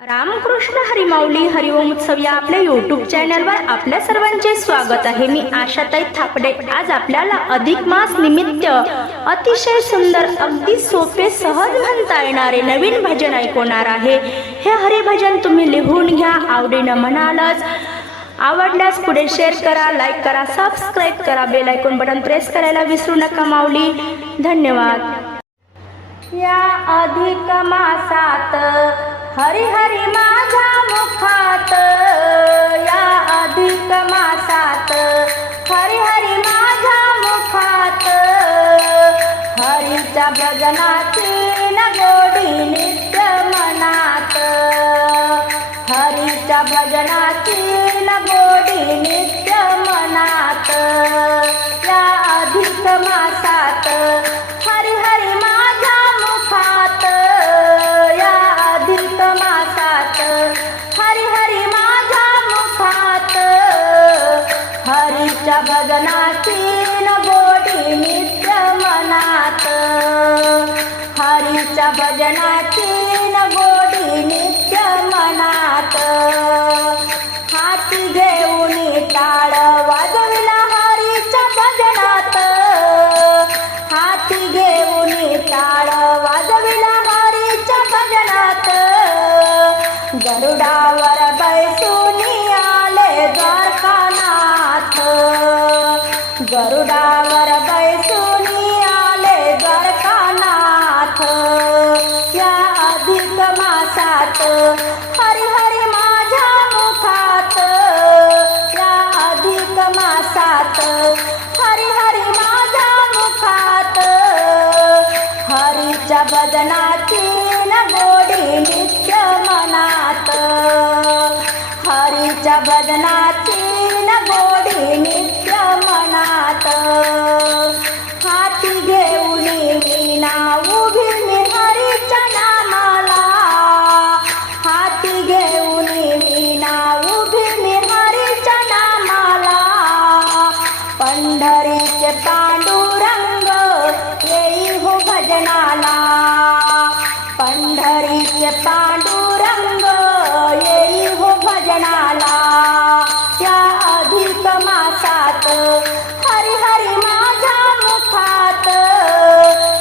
रामकृष्ण हरिमाऊली हरिओम उत्सव या आपल्या यूट्यूब चॅनलवर आपल्या सर्वांचे स्वागत आहे। मी आशाताई थापडे। आज आपल्याला अधिक मास निमित्त अतिशय सुंदर, अगदी सोपे, सहज म्हणता येणारे नवीन भजन ऐकवणार आहे। हे हरिभजन तुम्ही लिहून घ्या, आवडीनं म्हणालच। आवडल्यास पुढे शेअर करा, लाईक करा, सबस्क्राईब करा, बेल आयकॉन बटन प्रेस करायला विसरू नका माऊली। धन्यवाद। या अधिक मासात हरी हरी माझ्या मुखात, या अधिक मासात हरी हरी माझ्या मुखात, हरीच्या भजनाची गोडी नित्य मनात, हरीच्या भजनाची गोडी नित्य मनात। या अधिक मासात हरी हरी माझ्या मुखात, या अधिक मासात हरी हरी माझ्या मुखात, हरीच्या भजनाची गोडी नित्य मनात, हरीच्या भजनाची गोडी नित्य मनात। हाती घेऊन टाळ वाजविला हरीच्या भजनात, हाती घेऊन टाळ वाजविला हरीच्या भजनात, गरुडावर बैसून आले द्वारकानाथ, गरुडावर बैसून आले द्वारकानाथ। या अधिक मासात हरी हरी माझ्या मुखात, या अधिक मासात हरी हरी माझ्या मुखात, हरीच्या भजनाची गोडी नित्य मनात, हरीच्या भजनाची गोडी नित्य मनात। हाती घेऊन वीणा उभी मी हरीच्या नामाला, हाती घेऊन वीणा उभी मी हरीच्या नामाला, पंढरीचे पांडुरंग येई हो भजनाला, पंढरीचे पांडुरंग येई हो भजनाला। या अधिक मासात हरी हरी माझ्या मुखात,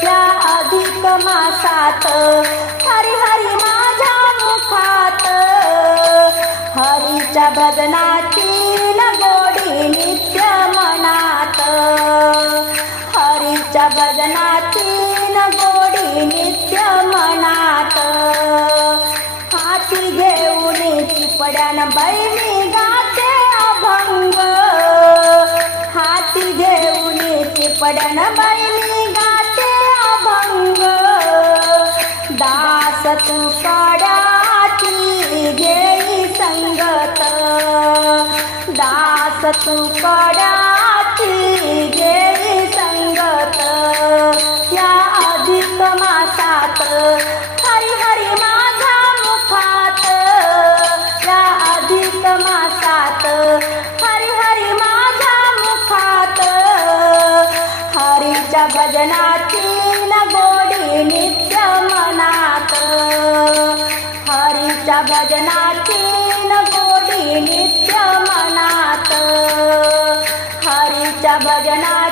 या अधिक मासात हरी हरी माझ्या मुखात, हरीच्या भजनाची गोडी नित्य मनात, हरीच्या भजनाची गोडी नित्य मनात। हाती घेऊन चिपड्यान बैमी गाते अभंग, हाती घेऊन चिपड्यान बैमी गाते अभंग, दास तुकड्याची घेई संगत, दास तुकड्याची घेई संगत। या अधिक मासात हरी हरी माझ्या मुखात, या अधिक मासात हरी हरी माझ्या मुखात, हरीच्या भजनाची गोडी नित्य मनात, हरीच्या भजनाची गोडी नित्य मनात, हरीच्या भजना